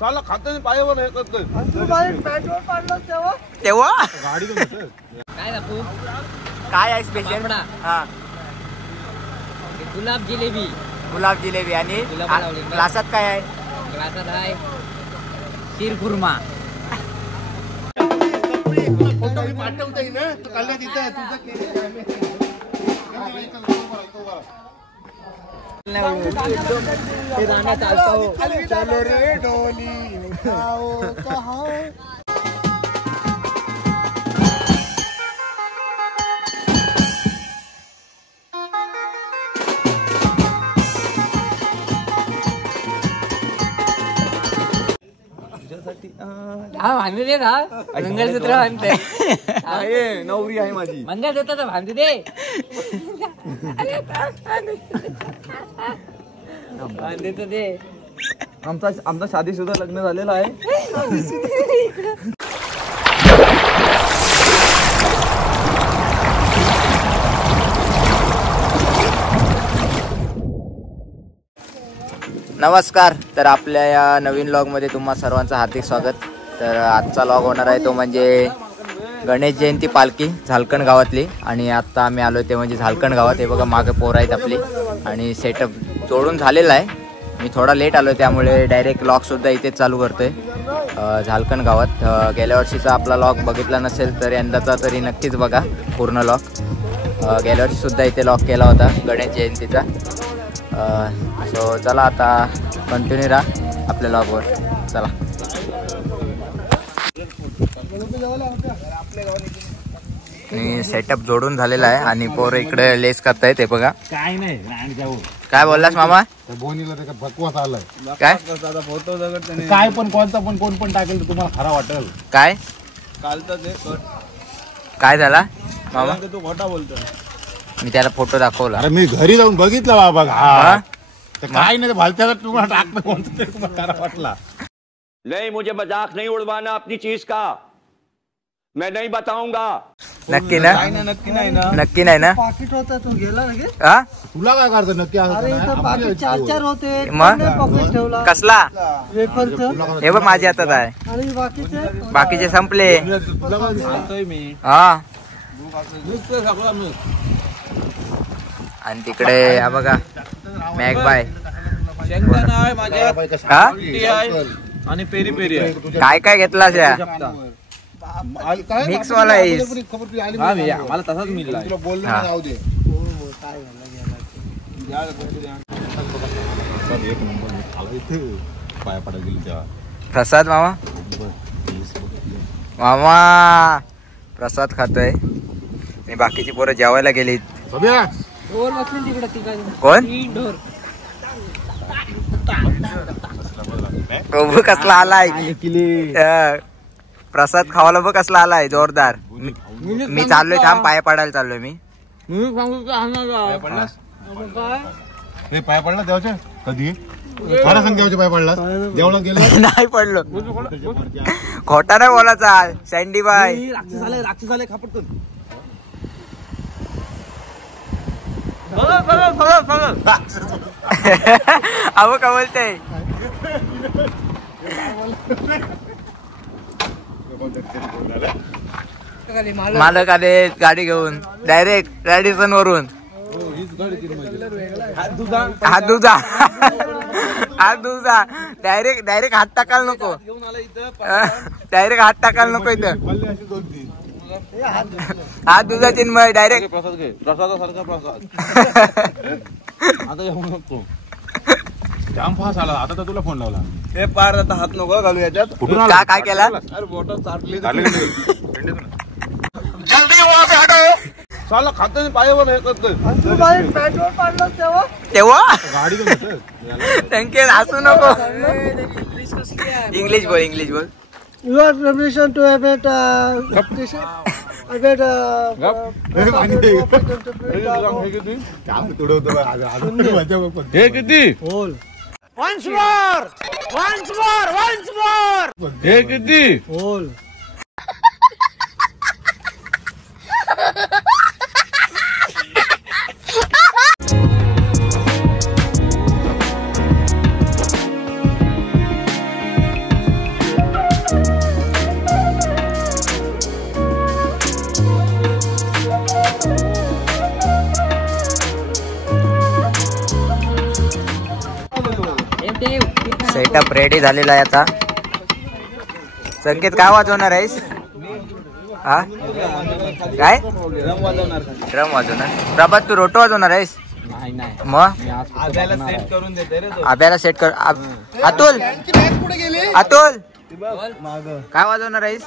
साला खात्याने पायावर हे करतोय तेव्हा गाडी काय दाखवू काय आहे स्पेशल? हा गुलाब जिलेबी. गुलाब जिलेबी आणि गुलाब लावली. ग्लासात काय आहे? ग्लासात आहे शिरखुर्मा. चलो रे डोली आओ कहाँ भांडू दे ना मंगलसूत्र बांधते. नवरी आहे माझी. मंगलसूत्र तर भांडू दे. बांधे तर दे. आमचा शादी सुद्धा लग्न झालेलं आहे. नमस्कार. तर आपल्या या नवीन व्लॉगमध्ये तुम्हा सर्वांचं हार्दिक स्वागत. तर आजचा व्लॉग होणार आहे तो म्हणजे गणेश जयंती पालखी झालकण गावातली. आणि आत्ता आम्ही आलो ते म्हणजे झालकण गावात. हे बघा मागे पोरं आहेत आपली आणि सेटअप जोडून झालेला आहे. मी थोडा लेट आलो त्यामुळे डायरेक्ट व्लॉगसुद्धा इथेच चालू करतो आहे झालकण गावात. गेल्या वर्षीचा आपला व्लॉग बघितला नसेल तर यंदाचा तरी नक्कीच बघा पूर्ण व्लॉग. गेल्या वर्षीसुद्धा इथे व्लॉग केला होता गणेश जयंतीचा. सो चला आता कंटिन्यू राहा आपल्या व्लॉगवर. चला. आणि सेटअप जोडून झालेला आहे आणि पोरं इकडे लेस करतायत. ते बघा काय नाही काय बोललास मामा? बोनीला भकवास आलाय काय फोटो काय पण कोणता पण कोण पण टाकेल तर तुम्हाला खरा वाटेल. काय कालचा ते काय झाला मामा? तू खोटा बोलतो. मी त्याला फोटो दाखवला. अरे मी घरी जाऊन बघितला बाबा. हा काय नाही भालत्याला तुम्हाला टाकणं कोणतं तरी तुम्हाला खरा वाटला. नहीं मुझे मजाक नहीं उड़वाना अपनी चीज का. मैं नहीं बताऊंगा. नक्की ना? नक्की नाही ना. नक्की नाही ना? पाकिट होता तो गेला लगेच. हा तुला काय करायचं नक्की? अरे इथं पाकिट 4 होते. मग? पॉकेट ठेवला कसला? वेफरचं. हे बघ माझ्या हातात आहे. आणि बाकीचे संपले. मी हा आणि तिकडे हा बघा मॅग बाय आणि पेरी पेरी आहे. काय काय घेतलास या? मिक्स वाला मला तसाच मिळला. तुला बोललो ना जाऊ दे. पाया पडा गेली तेव्हा. प्रसाद मामा मामा प्रसाद खातोय आणि बाकीची पोरं जेवायला गेलीत. ढोर बसली तिकडे तिकडे. कोण? ढोर. प्रभू कसला आलाय. प्रसाद खावाला बघ कसला आलाय जोरदार. मी चाललोय थांब पाया पडायला चाललोय मी. पाय पडला देवाच्या कधी खरं सांग. देवाच्या पाय पडला देवळा गेला नाही पडलो. खोटा नाही बोलायचा सँडी बाय. राक्षस आले खापटतो. अहो का बोलते मालक आले गाडी घेऊन डायरेक्ट रॅडिसन वरून. हात दुजा डायरेक्ट हात टाकायला नको. डायरेक्ट हात टाकायला नको इथं. हात दुजा चिन्मय डायरेक्ट. प्रसाद घे. प्रसादासारखा प्रसाद. आता येऊ नको. जाम फास आला. आता तर तुला फोन लावला. हे पार आता हात नको घालू याच्यात. काय केला? अरे बोट चाटली. साला खात्याने पायावर हे करतोय. तेव्हा गाडी थँक्यू. हसू नको. इंग्लिश बोल. You are permission to have it. हे किती? Once more. हे किती? Hold. सेटअप रेडी झालेला आहे आता. संकेत काय वाजवणार आहेस? हा काय ड्रम वाजवणार? प्रभात तू रोटो वाजवणार आहेस? मग आब्याला सेट कर. अतुल अतुल काय वाजवणार आहेस?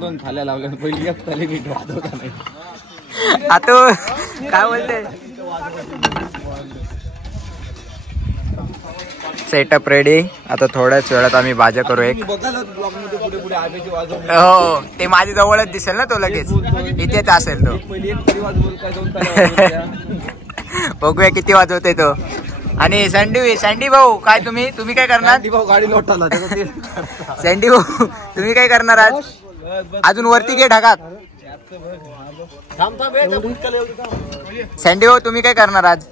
दोन थाल्या लावल्या पहिली एक थाली नीट वाजवता नाही. अतुल काय बोलते? Setup ready. आता थोड्याच वेळात आम्ही भाज्या करू. एक हो ते माझ्या जवळच दिसेल ना तो लगेच इथेच असेल तो. बघूया किती वाजवते तो. आणि सँडी भाऊ काय तुम्ही काय करणार? गाडी लोटाला सँडी भाऊ तुम्ही काय करणार आज? अजून वरती घे ढगात. सँडी भाऊ तुम्ही काय करणार आज?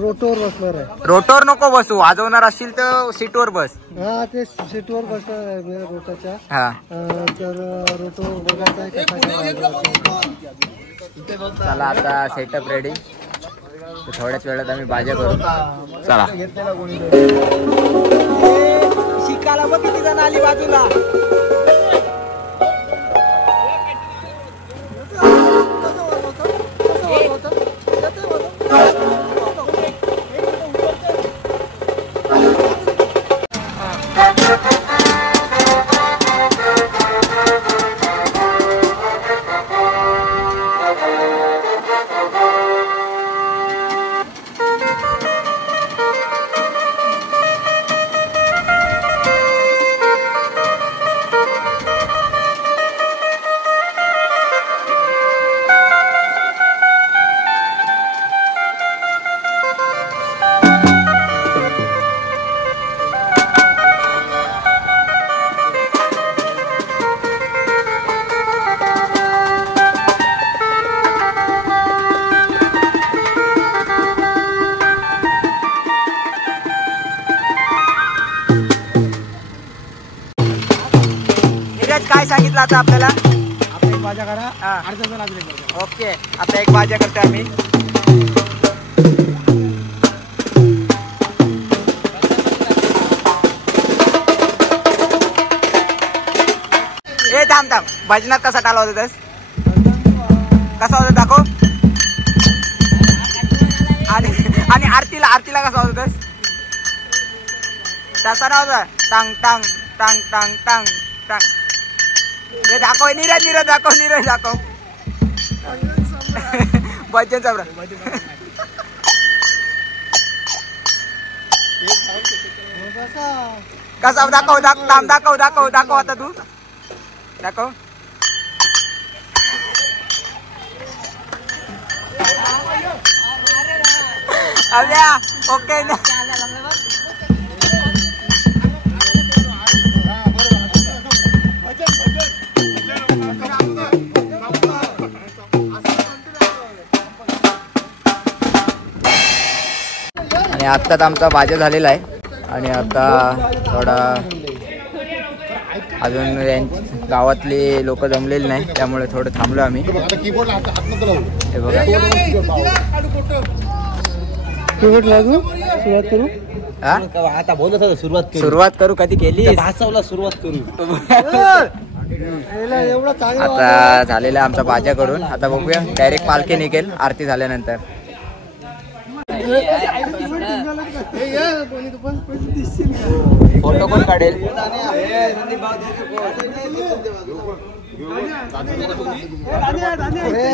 रोटोवर बसणार आहे. रोटोवर नको बसू. वाजवणार असशील तर सीटवर बस. हा ते सीटवर बसणार आहे मी रोटाच्या. हा तर रोटो बघायचा आहे कसा काय. चला आता सेटअप रेडी. थोड्याच वेळात आम्ही भाज्या करू. चला शिकायला बघ किती जण आली बाजूला. काय सांगितलं आता आपल्याला? एक भाज्या करा. ओके आता एक भाज्या करते आम्ही. ए थांब भजनात कसा टाला होता? कसा होता दाखव. आणि आरतीला कसा होता? तसा नव्हता. टांग टांग टांग टांग टांग टांग. हे दाखव. नीरज दाखव. भजन चाबरा कसा दाखव आता तू दाखव. अभ्या ओके ना. आणि आत्ताच आमचा भाज्या झालेला आहे. आणि आता थोडा अजून गावातली लोक जमलेली नाही त्यामुळे थोडं थांबलो आम्ही. हे बघा आता बोलत होता सुरुवात करू. कधी केली? सुरुवात करू. आता झालेला आमचा भाज्या करून. आता बघूया डायरेक्ट पालखी निघेल आरती झाल्यानंतर. फोटो कोण काढेल?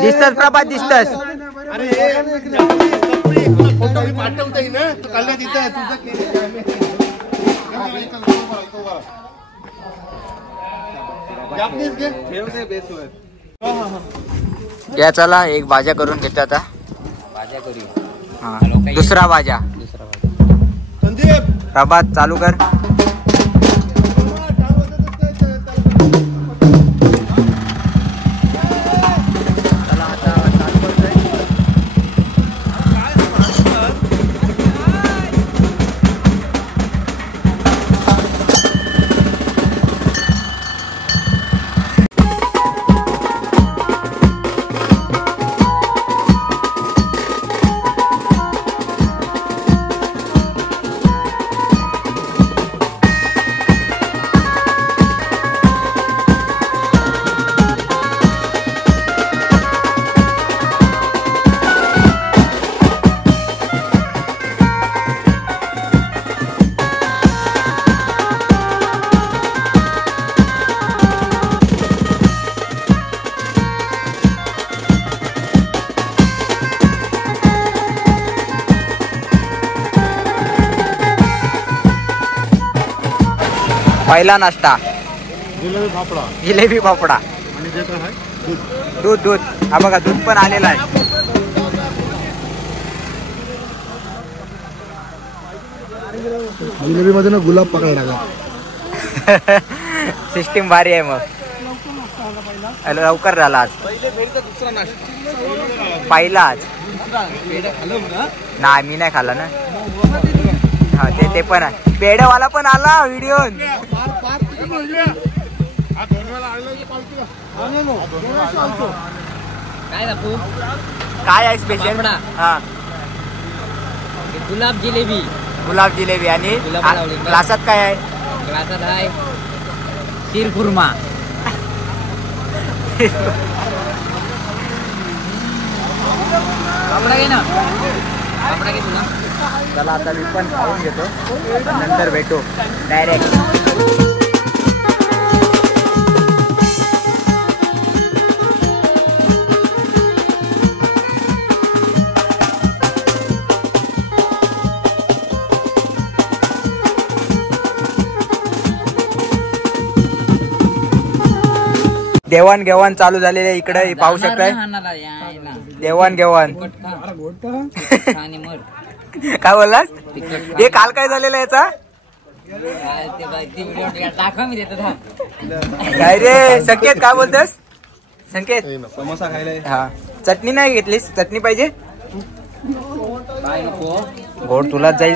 दिसतस प्रभात दिसतस. या चला एक भाज्या करून घेतो आता. भाज्या करूया. हा दुसरा भाज्या. प्रभात चालू कर. पहिला नाश्ता जिलेबी फाफडा जिलेबी फाफडा आणि जे काय आहे दूध दूध हा बघा दूध पण आलेला आहे. जिलेबी मध्ये ना गुलाब पकडा टाका. सिस्टीम भारी आहे मग. हॅलो लवकर झाला आज पहिलाच नाही मी नाही खाल्ला ना. हा ते पण आहे. पेढेवाला पण आला व्हिडिओ. काय दाखवू काय आहे स्पेशल? फाफडा. हा गुलाब जिलेबी गुलाब जिलेबी आणि गुलाब लावली. ग्लासात काय आहे? ग्लासात आहे शीर खुर्मा. फाफडा घे ना. फाफडा घे तुला. चला आता मी पण खाऊन घेतो नंतर भेटू डायरेक्ट. देवाण घेवाण चालू झालेले इकडे पाहू शकताय. देवाण घेवाण काय बोललास? हे काल काय झालेलं याचा काय रे संकेत काय बोलतोस? संकेत समोसा खायला हा चटणी नाही घेतलीस? चटणी पाहिजे गोड तुलाच जाईल.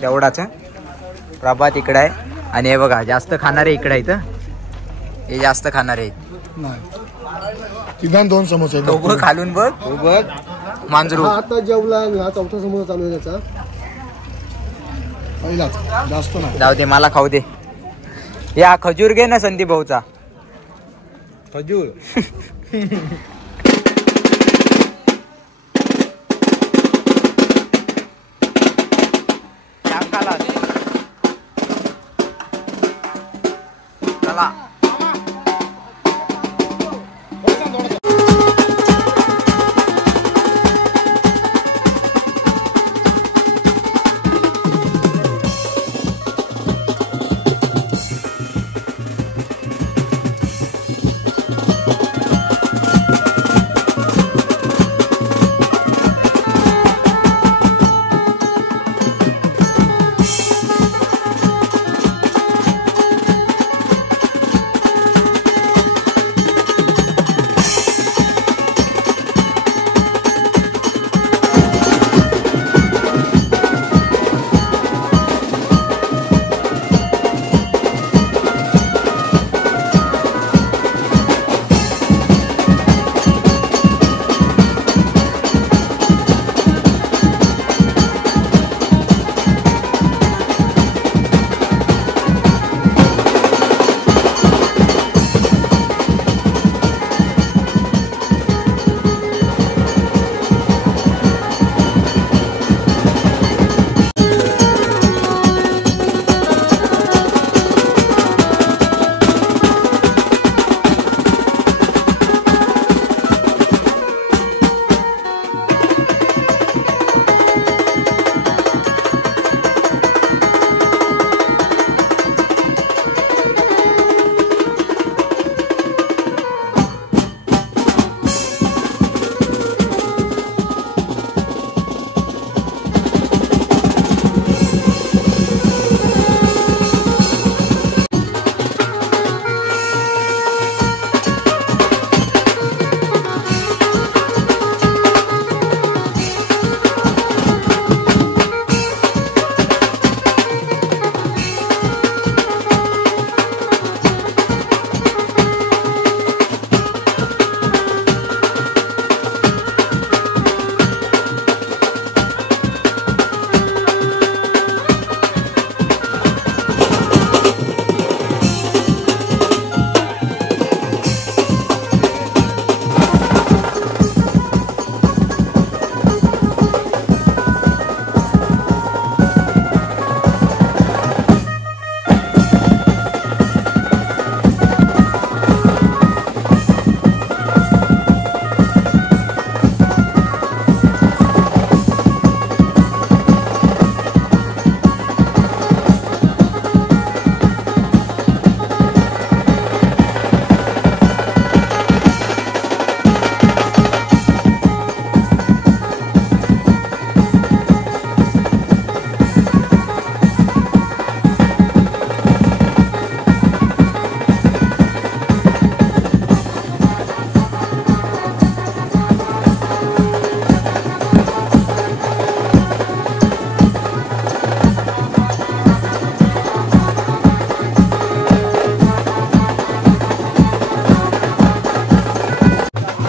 तेवढाच प्रभात इकडे आहे आणि हे बघा जास्त खाणारे इकडे आहेत. हे जास्त खाणारे आहेत. किमान 2 समोसे दोघं खालून बघ मांजरू. आता जेवला हा चौथा समोसा चालू आहे त्याचा. पहिलाच जास्त नाही. जाऊ दे मला खाऊ दे. या खजूर घे ना संदीप भाऊचा. खजूर चला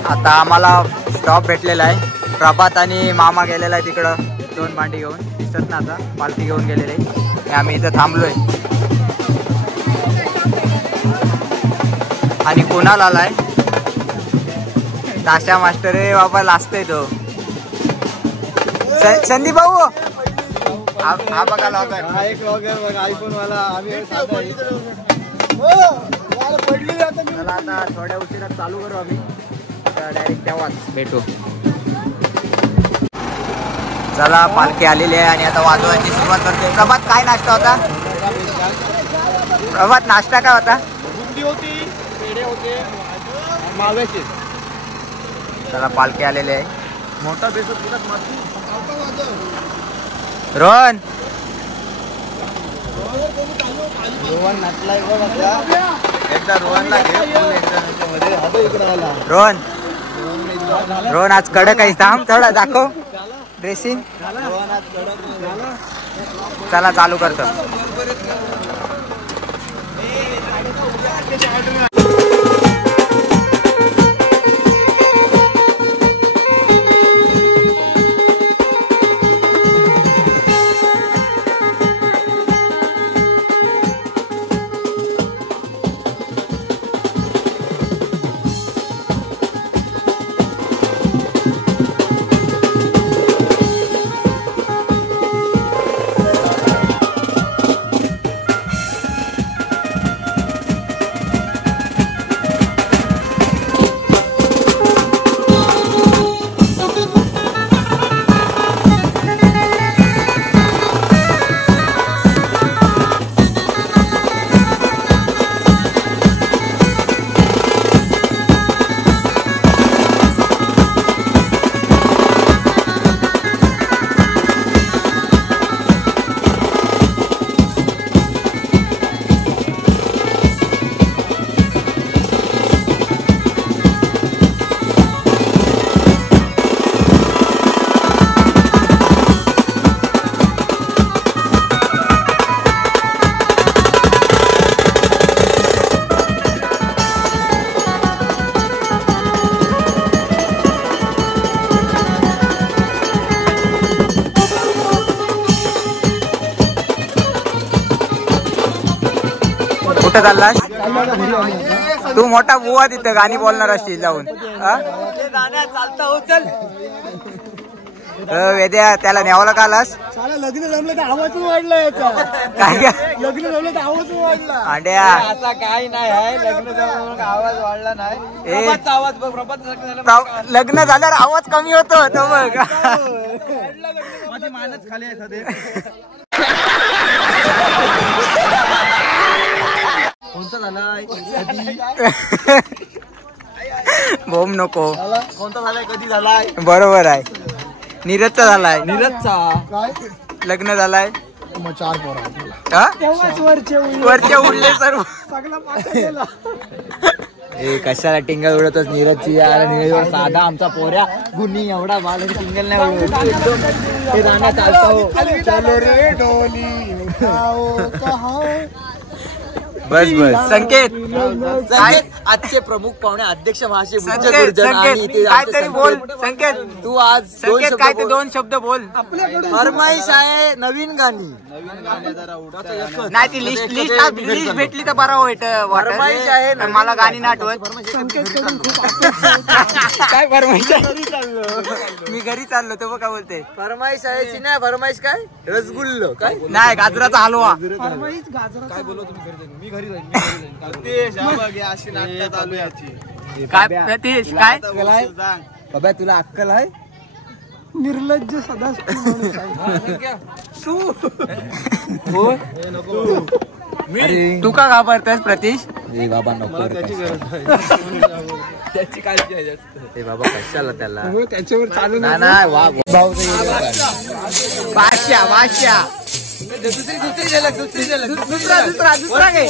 आता आम्हाला स्टॉप भेटलेला आहे. प्रभात आणि मामा गेलेला आहे तिकडं 2 मांडी घेऊन. दिसत ना आता पालखी घेऊन गेलेले आहे. आम्ही इथं थांबलोय. आणि कोणाला आलाय ताशा मास्टर आहे बाबा. लाजतोय तो संदीप भाऊ. हा बघा लॉगर. चला आता थोड्या उशिरात चालू करू आम्ही. डायरेक्ट तेव्हाच भेटू. चला पालखी आलेली आहे आणि आता वाजवायची सुरुवात करते. प्रभात काय नाश्ता होता? प्रभात नाश्ता काय होता? बुंदी होती, पेढे होते, माव्याचे. चला पालखी आलेली आहे. मोठा बेसत रोहन रोहन नाचलाय एकदा रोहनला रोहन आज कडक आहे. थांब थोडा दाखव ड्रेसिंग. चला चालू करतो. कुठं चाललास तू? मोठा बुवा तिथं गाणी बोलणार असतील जाऊन. वेद्या त्याला न्यावला का आलास? लग्न जमलं तर आवाज वाढला याचा. काय लग्न जमलं तर आवाज वाढला. अंड्या असा काही नाही आहे. लग्न झाल्यावर आवाज वाढला नाही. आवाज लग्न झाल्यावर आवाज कमी होतो तो बघ. माझी मानच खाली आहे सध्या. कोणता झालाय? बोम नको. कोणता झालाय? कधी झालाय? बरोबर आहे. नीरजचा झालाय. नीरजचा काय लग्न झालाय. मग 4 पोरं. वरचे उडले सर्व. सगळा ए कशाला टिंगल उडतच नीरजची यार. नीरज साधा आमचा पोऱ्या गुन्ही एवढा बाल टिंगल नाही उडत. हे गाणं चालतो. चलो रे डोली बस बस. संकेत काय आजचे प्रमुख पाहुणे अध्यक्ष महाशय संकेत काहीतरी बोल. संकेत तू आज संकेत काय ते 2 शब्द बोल. फरमाईश आहे नवीन गाणी. नाही ती लिस्ट भेटली तर बरं फरमाईश आहे वाटत. मला गाणी नाही आठवत. काय फरमाईश? मी घरी चाललो तो काय बोलते. फरमाईश आहे चिन्ह. फरमाईश काय? रसगुल्लो काय नाही गाजराचा हलवा. काय बोललो तुम्ही घरी जाईन. मी घरी जाईन. अशी नाटक चालू याची. काय प्रतीश काय बाबा तुला अक्कल आहे? निर्लज्ज सदा तू का घाबरतोस प्रतीश? बाबा नको. त्याची काळजी आहे जास्त. ते बाबा कशाला त्याला त्याच्यावर चालू नाही वाघ बादशा बादशा दुसरा घे.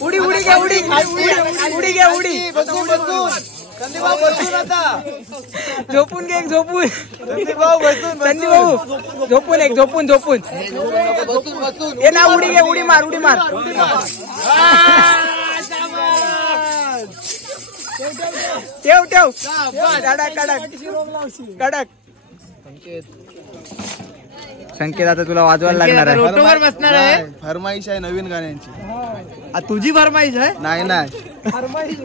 उडी उडी घे. उडी उडी घे. उडी झोपून घे. झोपून संदीप भाऊ झोपून एक. झोपून ये ना. उडी घे. उडी मार. ठेव ठेव कडक कडक कडक. संकेत आता तुला वाजवायला लागणार आहे. रोटोवर बसणार आहे. फरमाईश आहे नवीन गाण्यांची. तुझी फरमाईश आहे. नाही नाही फरमाईश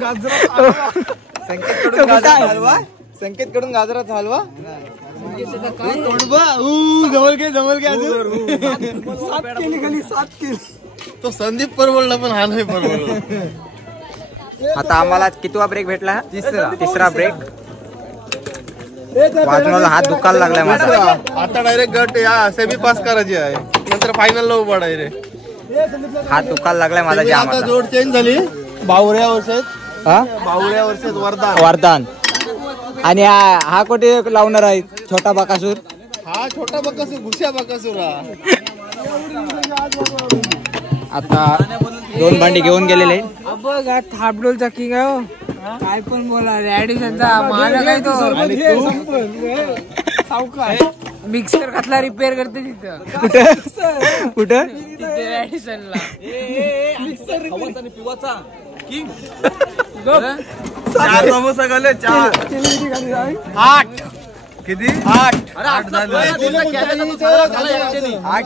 गाजरा संकेत कडून गाजराचा हलवा. संकेत कडून गाजराचा हलवा. जवळ घे जवळ घे. सात केली खाली 7 केली. तो संदीप परवडला पण हा नाही परवडला. आता आम्हाला कितवा ब्रेक भेटला? तिसरा ब्रेक. वाजवायला हात दुखायला लागलाय माझा. आता डायरेक्ट गट या सेमी पास करायची आहे. नंतर फायनल ला उभा आहे रे. हात दुखायला लागलाय माझा जाम. आता जोड चेंज झाली. बावऱ्या वर्षात वरदान. आणि हा कुठे लावणार आहे? छोटा बकासूर. हा छोटा बकासूर घुस्या बकासूर. आता 2 भांडी घेऊन गेलेले. थापडोलचा किंग आहे. काय पण बोला रॅडिसनचा माझा काय तो मिक्सर घातला रिपेअर करते तिथं. कुठं तिथे रॅडिसनला मिक्सर पिवाचा किंग. 4 समोसा खाल्ले. 4 8 किती 8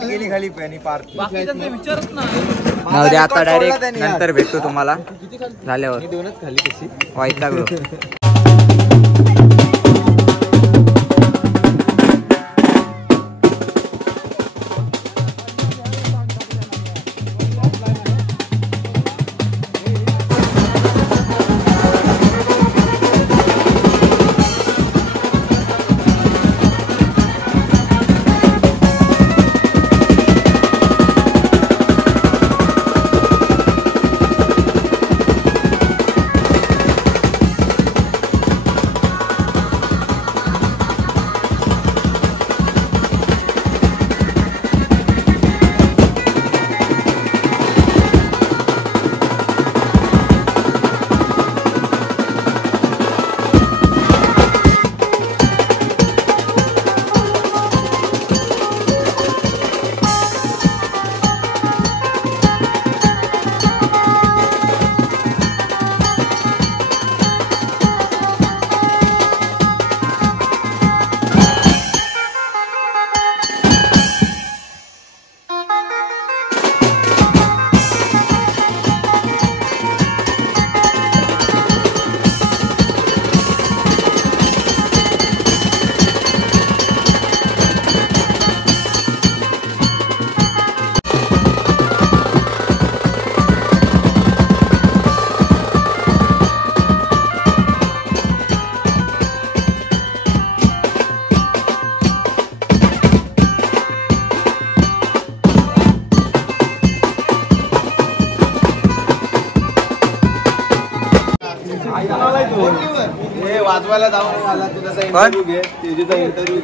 गेली खाली पार. नवरे आता डायरेक्ट नंतर भेटतो तुम्हाला झाल्यावर. वैतागलो.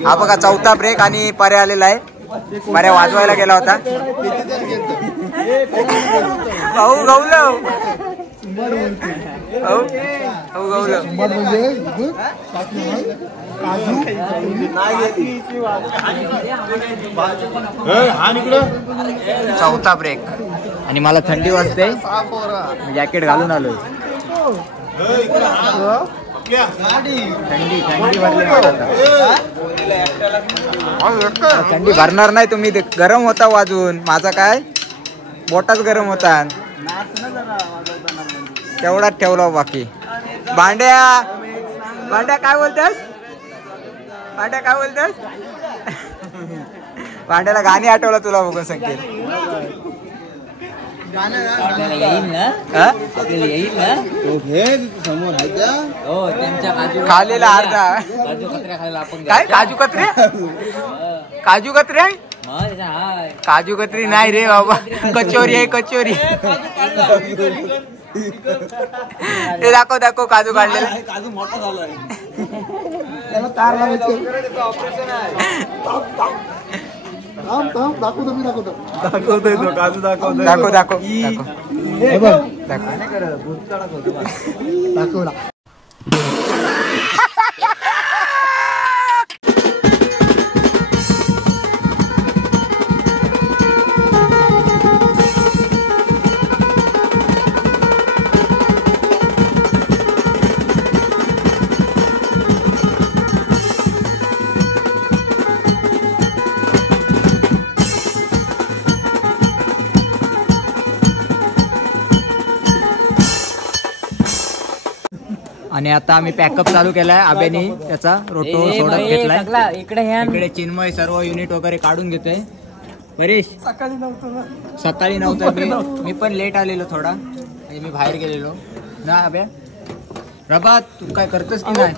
हा बघा 4था ब्रेक आणि पर्या आलेला आहे. पर्या वाजवायला गेला होता. चौथा ब्रेक आणि मला थंडी वाजते. जॅकेट घालून आलोय. थंडी भरणार नाही तुम्ही. गरम होता वाजून. माझा काय बोटाच गरम होता. तेवढाच ठेवला बाकी. भांड्या काय बोलतात? भांड्या काय बोलतात? भांड्याला गाणी आठवलं तुला बघून संकेत. खालेला अर्धा काय काजू कतरी. काजू कतरी आहे. काजू कतरी नाही रे बाबा. कचोरी आहे कचोरी. ते दाखव काजू काढलेला. काजू मोठा झालाय. दाखवतोय तो काजू. दाखवला. आणि आता आम्ही पॅकअप चालू केलाय. आब्याने त्याचा रोटो सोडत घेतलाय. इकडे चिन्मय सर्व युनिट वगैरे काढून घेतोय. परेश सकाळी नव्हतं मी पण लेट आलेलो थोडा, म्हणजे मी बाहेर गेलेलो ना. आब्या प्रभात तू काय करतोस की नाही?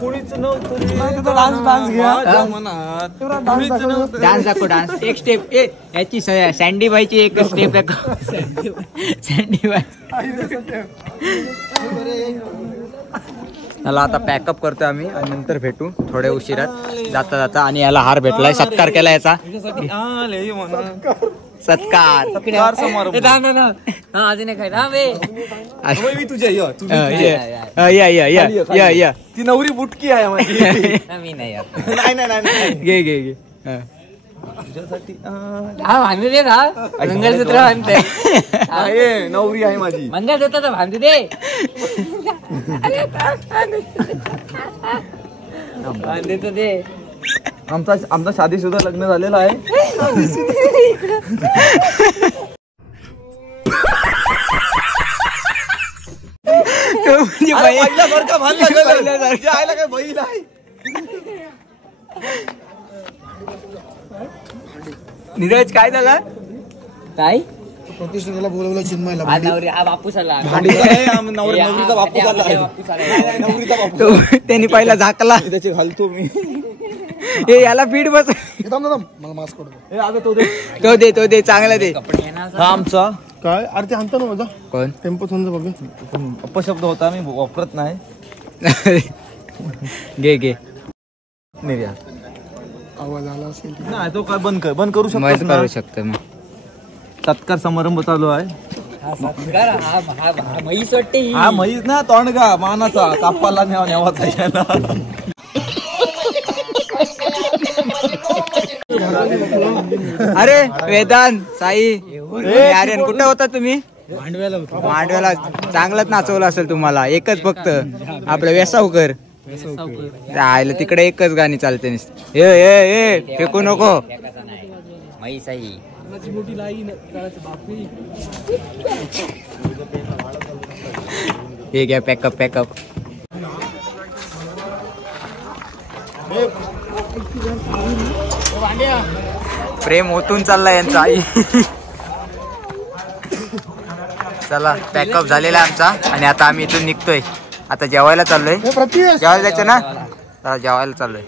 डान्स दाखव. डान्स एक स्टेप याची सँडी बाईची एक स्टेप दाखव. सँडी बाई याला आता पॅकअप करतोय आम्ही आणि नंतर भेटू थोड्या उशिरात जाता जाता. आणि याला हार भेटलाय, सत्कार केला याचा. सत्कार ती नवरी बुटकी आहे माझी. मी नाही घे घे घे मंगलसूत्र बांधते. नवरी आहे माझी. मंगलसूत्र तर बांधू दे. बांधतो दे. आमचा शादी सुद्धा लग्न झालेला आहे. नीरज काय झालं? काय प्रतिष्ठेला बोलवलं चिन्मयला. हा बापूस आला. नवरीचा बापूस आला. त्यांनी पहिला झाकला. त्याचे घालतो मी. याला फीड बस. मला मास्क काढतो. तो दे चांगला दे. हा आमचा काय अरे ते आणतो ना माझा. कोण? टेम्पो समजा बघ. अपशब्द होता मी वापरत नाही. घे निर्यात आवाज आला असेल नाही तो काय बंद करू शकतो. मग सत्कार समारंभ चालू आहे. म्हैस वाटते. हा म्हैस ना तोंडगा मानाचा कापाला नेवाचा याला. अरे वेदांत साई आर्यन कुठे होता तुम्ही? मांडव्याला. चांगलंच नाचवलं असेल तुम्हाला. एकच फक्त आपलं वेसावकर आयला तिकडे एकच गाणी चालते. ए फेकू नको. म्हैसाई हे घ्या पॅकअप. प्रेम ओतून चाललाय यांचा. चला पॅकअप झालेला आहे आमचा आणि आता आम्ही इथून निघतोय. आता जेवायला चाललोय. जेवायला जायचं ना? जेवायला चाललोय.